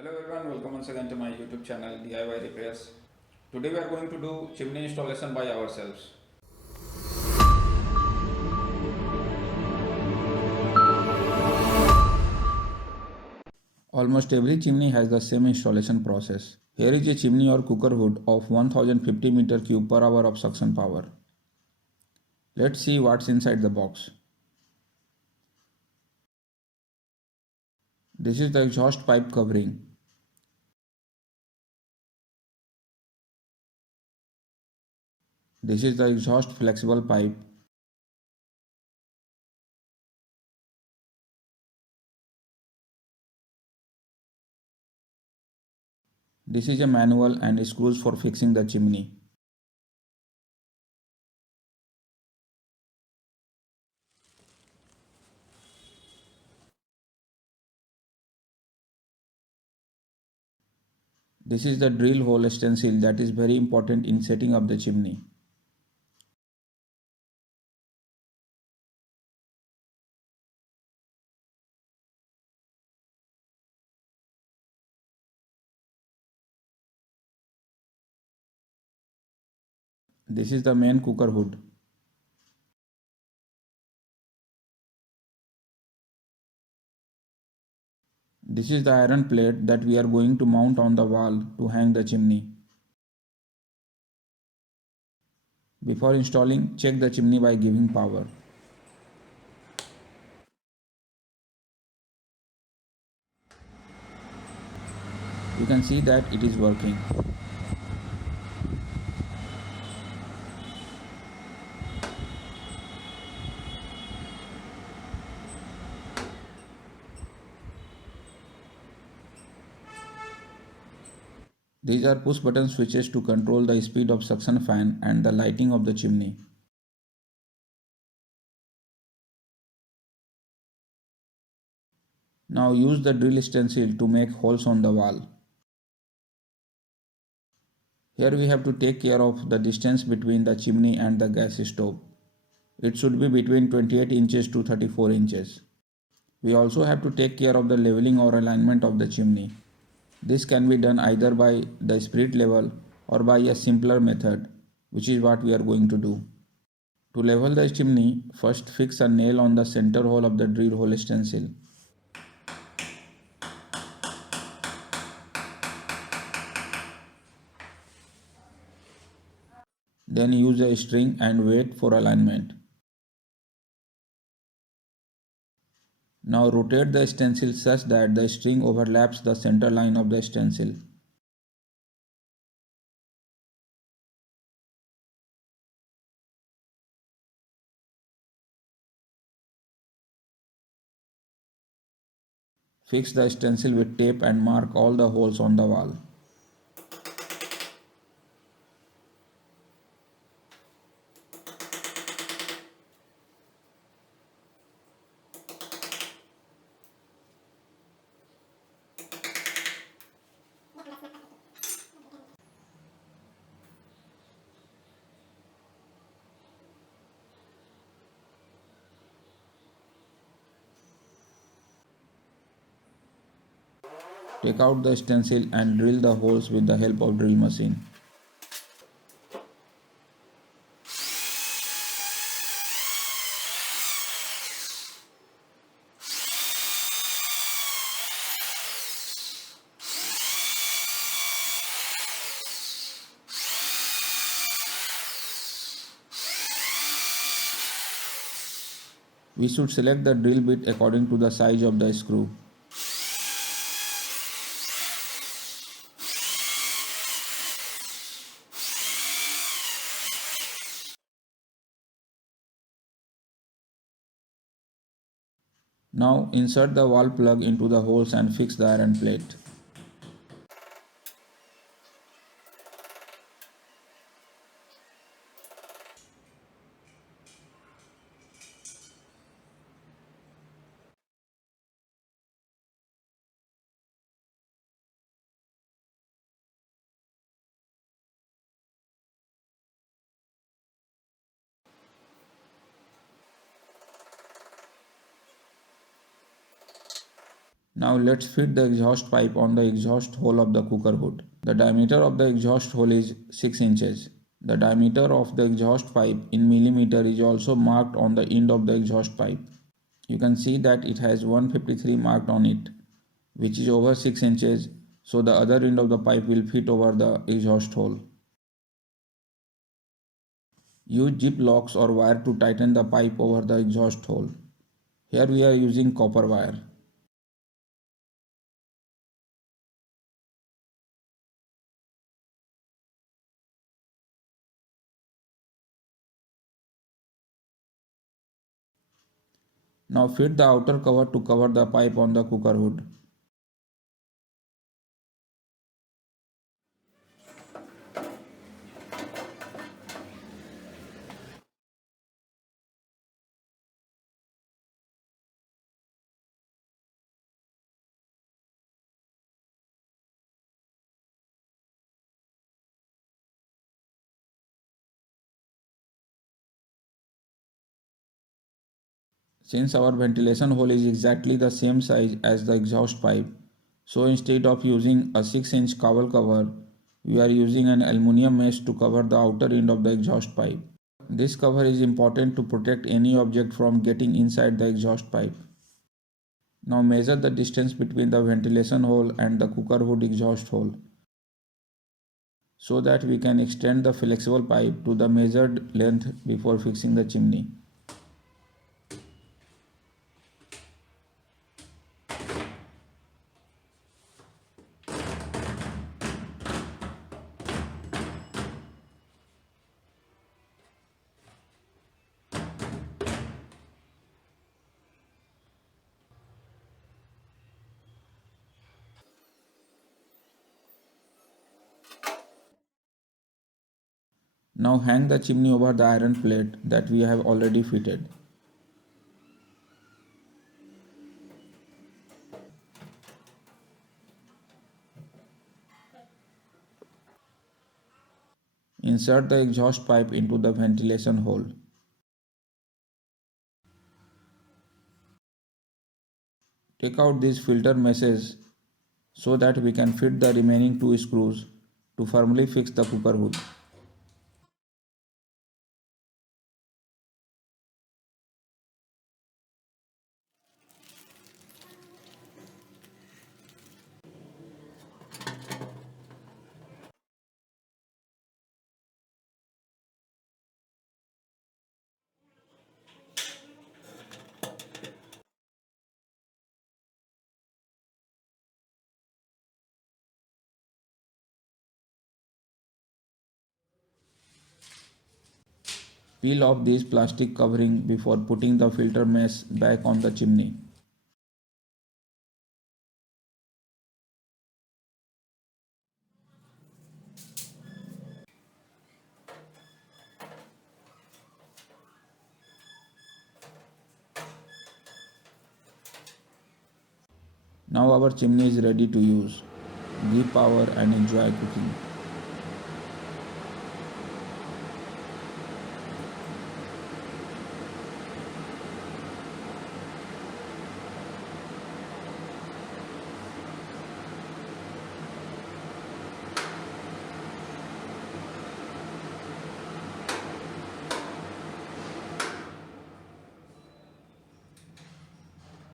Hello everyone, welcome once again to my YouTube channel DIY Repairs. Today we are going to do chimney installation by ourselves. Almost every chimney has the same installation process. Here is a chimney or cooker hood of 1050 meter cube per hour of suction power. Let's see what's inside the box. This is the exhaust pipe covering. This is the exhaust flexible pipe. This is a manual and screws for fixing the chimney. This is the drill hole stencil that is very important in setting up the chimney. This is the main cooker hood. This is the iron plate that we are going to mount on the wall to hang the chimney. Before installing, check the chimney by giving power. You can see that it is working. These are push button switches to control the speed of suction fan and the lighting of the chimney. Now use the drill stencil to make holes on the wall. Here we have to take care of the distance between the chimney and the gas stove. It should be between 28 inches to 34 inches. We also have to take care of the leveling or alignment of the chimney. This can be done either by the spirit level or by a simpler method, which is what we are going to do. To level the chimney, first fix a nail on the center hole of the drill hole stencil. Then use a string and wait for alignment. Now rotate the stencil such that the string overlaps the center line of the stencil. Fix the stencil with tape and mark all the holes on the wall. Take out the stencil and drill the holes with the help of drill machine. We should select the drill bit according to the size of the screw. Now insert the wall plug into the holes and fix the iron plate. Now let's fit the exhaust pipe on the exhaust hole of the cooker hood. The diameter of the exhaust hole is 6 inches. The diameter of the exhaust pipe in millimeter is also marked on the end of the exhaust pipe. You can see that it has 153 marked on it, which is over 6 inches, so the other end of the pipe will fit over the exhaust hole. Use zip locks or wire to tighten the pipe over the exhaust hole. Here we are using copper wire. Now fit the outer cover to cover the pipe on the cooker hood. Since our ventilation hole is exactly the same size as the exhaust pipe, so instead of using a 6-inch cowl cover, we are using an aluminum mesh to cover the outer end of the exhaust pipe. This cover is important to protect any object from getting inside the exhaust pipe. Now measure the distance between the ventilation hole and the cooker hood exhaust hole so that we can extend the flexible pipe to the measured length before fixing the chimney. Now hang the chimney over the iron plate that we have already fitted. Insert the exhaust pipe into the ventilation hole. Take out these filter meshes so that we can fit the remaining 2 screws to firmly fix the cooker hood. Peel off this plastic covering before putting the filter mesh back on the chimney. Now our chimney is ready to use. Give power and enjoy cooking.